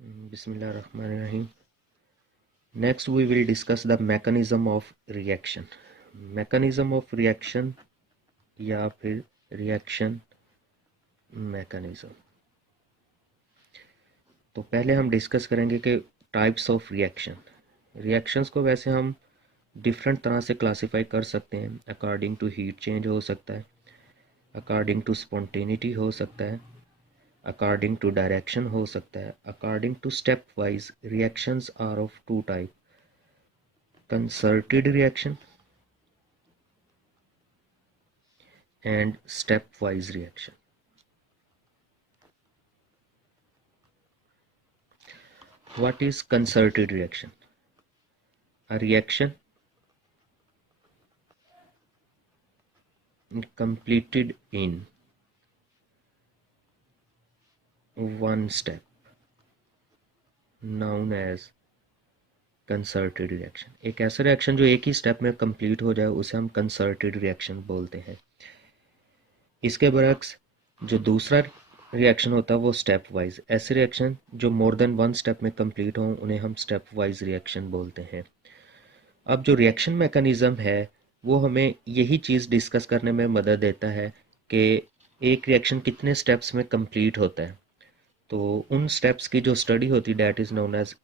Bismillahirrahmanirrahim. Next, we will discuss the mechanism of reaction. Mechanism of reaction या फिर reaction mechanism. तो पहले हम डिस्कस करेंगे कि टाइप्स ऑफ रिएक्शन. रिएक्शंस को वैसे हम डिफरेंट तरह से क्लासीफाई कर सकते हैं. अकॉर्डिंग टू हीट चेंज हो सकता है, अकॉर्डिंग टू स्पॉन्टेनिटी हो सकता है, अकॉर्डिंग टू डायरेक्शन हो सकता है, according to step wise. Reactions are of two type: concerted reaction and stepwise reaction. What is concerted reaction? A reaction completed in one step, known as concerted reaction. एक ऐसा reaction जो एक ही step में complete हो जाए उसे हम concerted reaction बोलते हैं. इसके बरक्स जो दूसरा रिएक्शन होता है वो स्टेप वाइज. ऐसे रिएक्शन जो मोर देन वन स्टेप में कंप्लीट हों उन्हें हम स्टेप वाइज रिएक्शन बोलते हैं. अब जो रिएक्शन मैकेनिज़्म है वो हमें यही चीज़ डिस्कस करने में मदद देता है कि एक रिएक्शन कितने स्टेप्स में कंप्लीट होता है. तो उन स्टेप्स की जो स्टडी होती है that is known as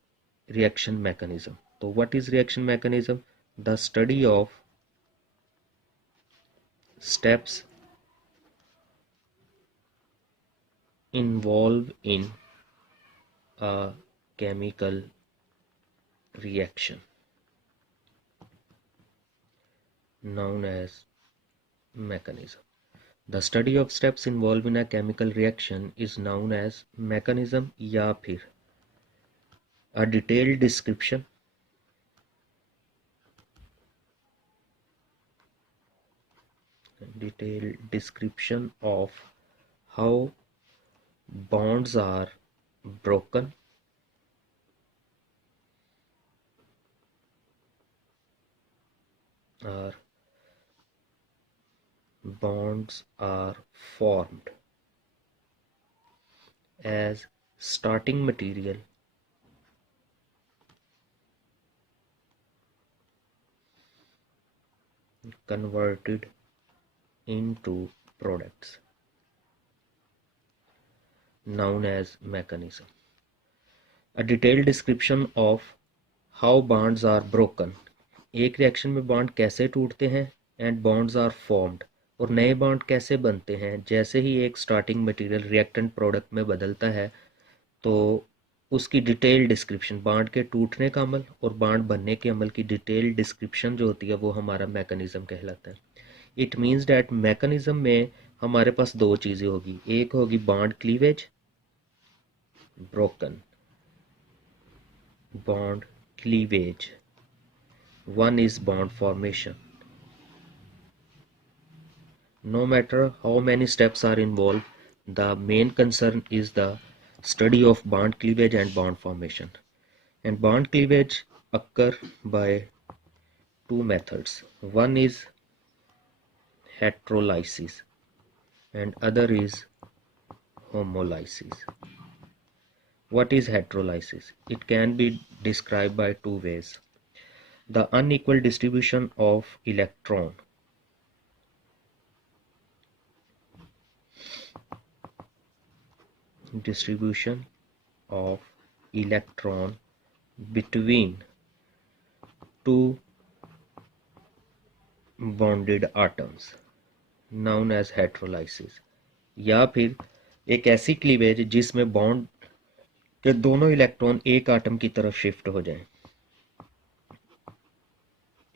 reaction mechanism. तो what is reaction mechanism? The study of steps involved in a chemical reaction known as mechanism. The study of steps involved in a chemical reaction is known as mechanism या फिर a detailed description of how bonds are broken or bonds are formed as starting material converted into products known as mechanism. A detailed description of how bonds are broken. एक reaction में bond कैसे टूटते हैं and bonds are formed, और नए bond कैसे बनते हैं. जैसे ही एक स्टार्टिंग मटेरियल रिएक्टेंट प्रोडक्ट में बदलता है तो उसकी डिटेल डिस्क्रिप्शन, बॉन्ड के टूटने का अमल और बॉन्ड बनने के अमल की डिटेल डिस्क्रिप्शन जो होती है वो हमारा मैकेनिज्म कहलाता है. इट मीन्स डैट मैकेनिज्म में हमारे पास दो चीज़ें होगी. एक होगी bond cleavage, broken bond cleavage. One is bond formation. No matter how many steps are involved, the main concern is the study of bond cleavage and bond formation. And bond cleavage occur by two methods. One is heterolysis and other is homolysis. What is heterolysis? It can be described by two ways. The unequal distribution of electron between two bonded atoms known as heterolysis. या फिर एक ऐसी cleavage जिसमें bond के दोनों electron एक atom की तरफ शिफ्ट हो जाएं.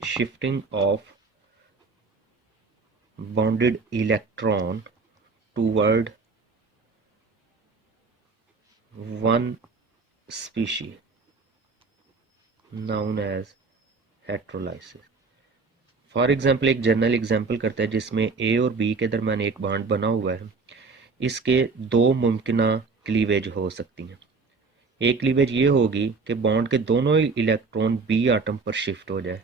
Shifting of bonded electron toward one species known as heterolysis. For example एक जनरल एग्जाम्पल करते हैं जिसमें ए और बी के दरमियान एक बॉन्ड बना हुआ है. इसके दो मुमकिन क्लीवेज हो सकती हैं. एक क्लीवेज ये होगी कि बॉन्ड के दोनों इलेक्ट्रॉन बी आटम पर शिफ्ट हो जाए,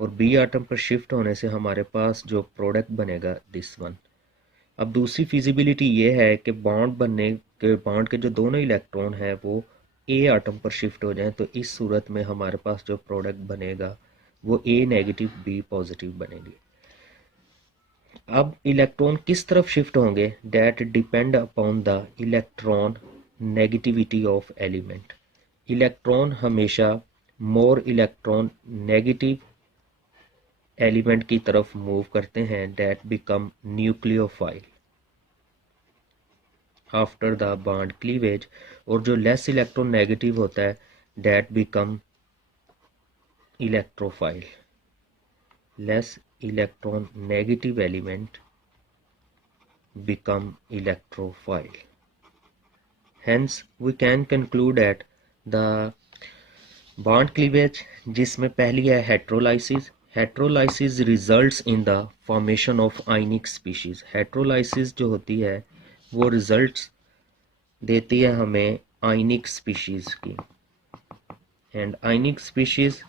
और बी आटम पर शिफ्ट होने से हमारे पास जो प्रोडक्ट बनेगा दिस वन. अब दूसरी फिजिबिलिटी ये है कि बॉन्ड के जो दोनों इलेक्ट्रॉन हैं वो ए आटम पर शिफ्ट हो जाएं, तो इस सूरत में हमारे पास जो प्रोडक्ट बनेगा वो ए नेगेटिव बी पॉजिटिव बनेगी। अब इलेक्ट्रॉन किस तरफ शिफ्ट होंगे, that depend upon the electron negativity of element. Electron हमेशा मोर इलेक्ट्रॉन नेगेटिव एलिमेंट की तरफ मूव करते हैं, that become nucleophile after the bond cleavage, और जो लेस इलेक्ट्रॉन नेगेटिव होता है that become electrophile. Less electron negative element become electrophile. Hence we can conclude that the bond cleavage जिसमें पहली है heterolysis. Heterolysis results in the formation of ionic species. Heterolysis जो होती है वो results देती है हमें ionic species की, and ionic species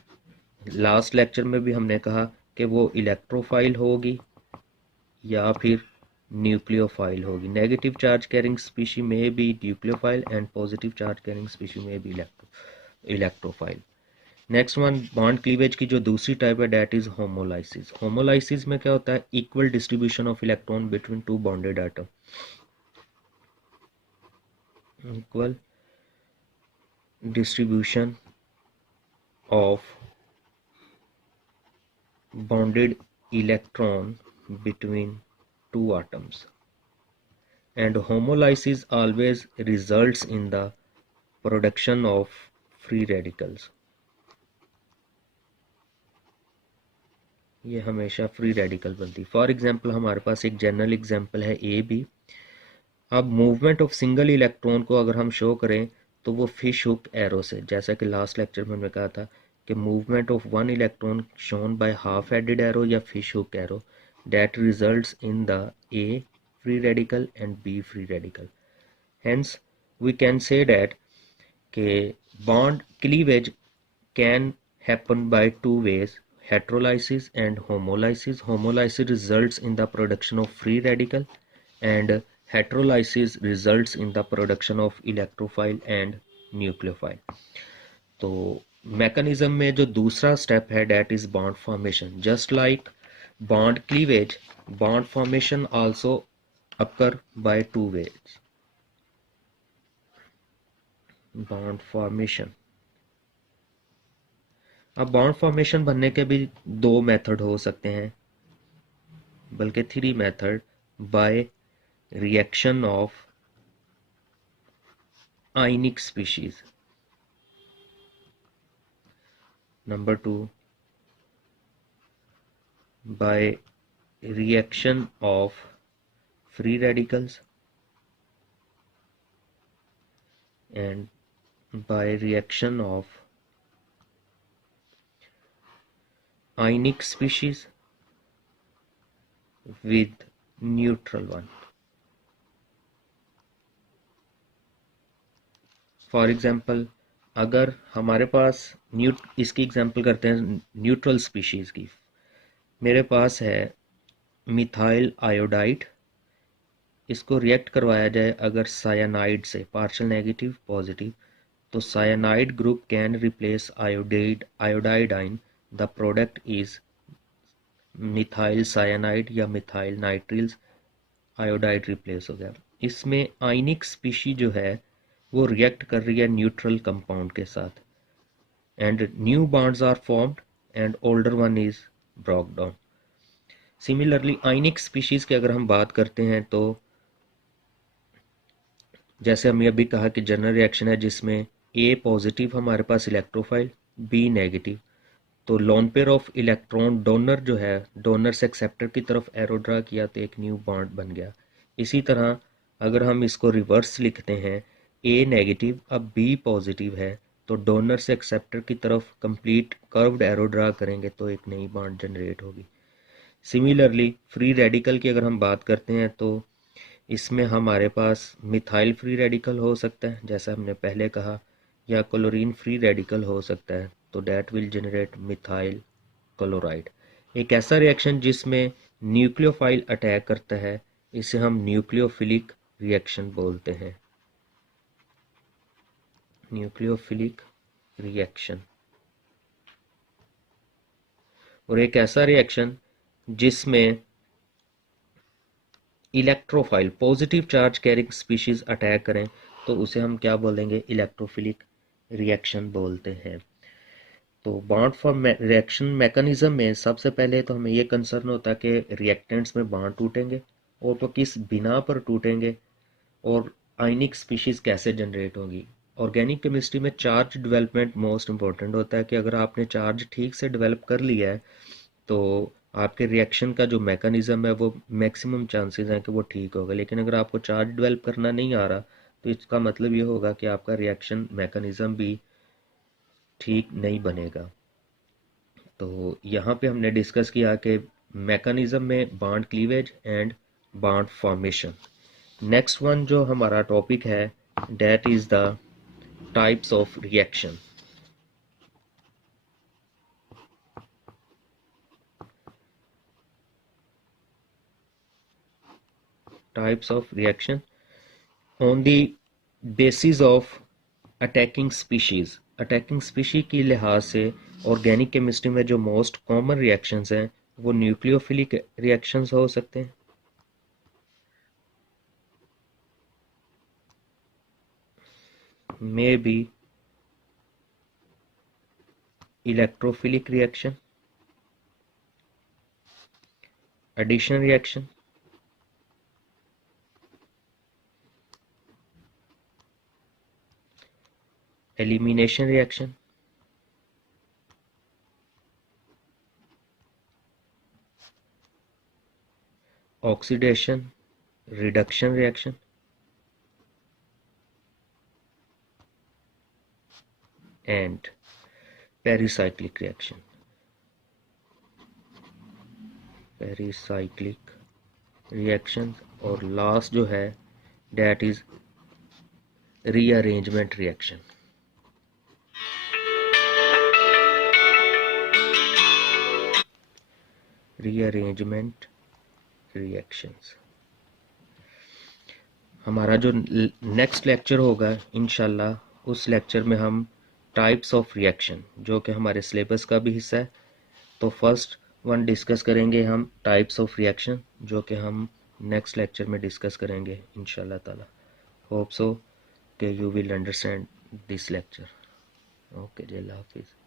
last lecture में भी हमने कहा कि वो इलेक्ट्रोफाइल होगी या फिर न्यूक्लियोफाइल होगी। नेगेटिव चार्ज कैरिंग स्पीशी में बी nucleophile and positive charge carrying species में बी electrophile. Next one, bond cleavage की जो दूसरी टाइप है डेट इज होमोलाइसिस। होमोलाइसिस में क्या होता है, equal distribution of electron between two bonded atom. Equal distribution of bonded electron between two atoms, and homolysis always results in the production of free radicals. ये हमेशा free radical बनती। For example हमारे पास एक general example है A B. अब movement of single electron को अगर हम शो करें तो वो फिश हुक एरो से, जैसा कि लास्ट लेक्चर में हमने कहा था कि movement of one electron shown by half headed arrow या fish hook arrow that results in the A free radical and B free radical. Hence we can say that bond cleavage can happen by two ways, heterolysis and homolysis. Homolysis results in the production of free radical and heterolysis results in the production of electrophile and nucleophile. तो mechanism में जो दूसरा step है that is bond formation. Just like bond cleavage, bond formation also occur by two ways. Bond formation, अब bond formation बनने के भी दो मेथड हो सकते हैं, बल्कि three method. By reaction of ionic species, number two by reaction of free radicals, and by reaction of ionic species with neutral one. For example अगर हमारे पास इसकी एग्जाम्पल करते हैं न्यूट्रल स्पीशीज की। मेरे पास है मिथाइल आयोडाइड, इसको रिएक्ट करवाया जाए अगर साइनाइड से, पार्शियल नेगेटिव पॉजिटिव, तो cyanide group can replace iodide ion, the product is methyl cyanide या मिथाइल नाइट्रिल्स, आयोडाइड रिप्लेस हो गया। इसमें आयनिक स्पीशी जो है वो रिएक्ट कर रही है न्यूट्रल कंपाउंड के साथ, and new bonds are formed and older one is broke down. Similarly ionic species की अगर हम बात करते हैं तो जैसे हमने अभी कहा कि जनरल रिएक्शन है जिसमें ए पॉजिटिव हमारे पास इलेक्ट्रोफाइल, बी नेगेटिव, तो lone pair of electron donor जो है, डोनर से एक्सेप्टर की तरफ एरो ड्रा किया तो एक न्यू बॉन्ड बन गया। इसी तरह अगर हम इसको रिवर्स लिखते हैं, ए नेगेटिव अब बी पॉजिटिव है, तो डोनर से एक्सेप्टर की तरफ कंप्लीट कर्व्ड एरो ड्रा करेंगे तो एक नई बॉन्ड जनरेट होगी। सिमिलरली फ्री रेडिकल की अगर हम बात करते हैं तो इसमें हमारे पास मिथाइल फ्री रेडिकल हो सकता है जैसा हमने पहले कहा, या क्लोरीन फ्री रेडिकल हो सकता है, तो that will generate methyl chloride. एक ऐसा रिएक्शन जिसमें न्यूक्लियोफाइल अटैक करता है, इसे हम न्यूक्लियोफिलिक रिएक्शन बोलते हैं। न्यूक्लियोफिलिक रिएक्शन, और एक ऐसा रिएक्शन जिसमें electrophile positive charge carrying species attack करें तो उसे हम क्या बोलेंगे, इलेक्ट्रोफिलिक रिएक्शन बोलते हैं। तो बॉन्ड फॉर्म रिएक्शन मैकेनिज्म में सबसे पहले तो हमें ये कंसर्न होता है कि रिएक्टेंट्स में बॉन्ड टूटेंगे और तो किस बिना पर टूटेंगे और आयनिक स्पीशीज कैसे जनरेट होगी। ऑर्गेनिक केमिस्ट्री में चार्ज डेवलपमेंट मोस्ट इंपॉर्टेंट होता है कि अगर आपने चार्ज ठीक से डेवलप कर लिया है तो आपके रिएक्शन का जो मैकेनिज्म है वो मैक्सिमम चांसेस हैं कि वो ठीक होगा। लेकिन अगर आपको चार्ज डेवलप करना नहीं आ रहा तो इसका मतलब ये होगा कि आपका रिएक्शन मैकेनिज्म भी ठीक नहीं बनेगा। तो यहाँ पे हमने डिस्कस किया कि मैकेनिज्म में bond cleavage and bond formation. Next one जो हमारा टॉपिक है that is the types of reaction. Types of reaction on the basis of attacking species. Attacking species की लिहाज से ऑर्गेनिक केमिस्ट्री में जो मोस्ट कॉमन रिएक्शंस हैं वो न्यूक्लियोफिलिक रिएक्शंस हो सकते हैं, may be electrophilic reaction, addition reaction, elimination reaction, oxidation reduction reaction, and pericyclic reaction. Pericyclic reaction और लास्ट जो है that is rearrangement reaction. rearrangement reactions हमारा जो नेक्स्ट लेक्चर होगा इंशाल्लाह उस लेक्चर में हम टाइप्स ऑफ रिएक्शन जो कि हमारे सिलेबस का भी हिस्सा है तो फर्स्ट वन डिस्कस करेंगे हम टाइप्स ऑफ रिएक्शन जो कि हम नेक्स्ट लेक्चर में डिस्कस करेंगे इंशाल्लाह ताला। होप सो कि you will understand this lecture. Okay जी, अल्लाह हाफिज़।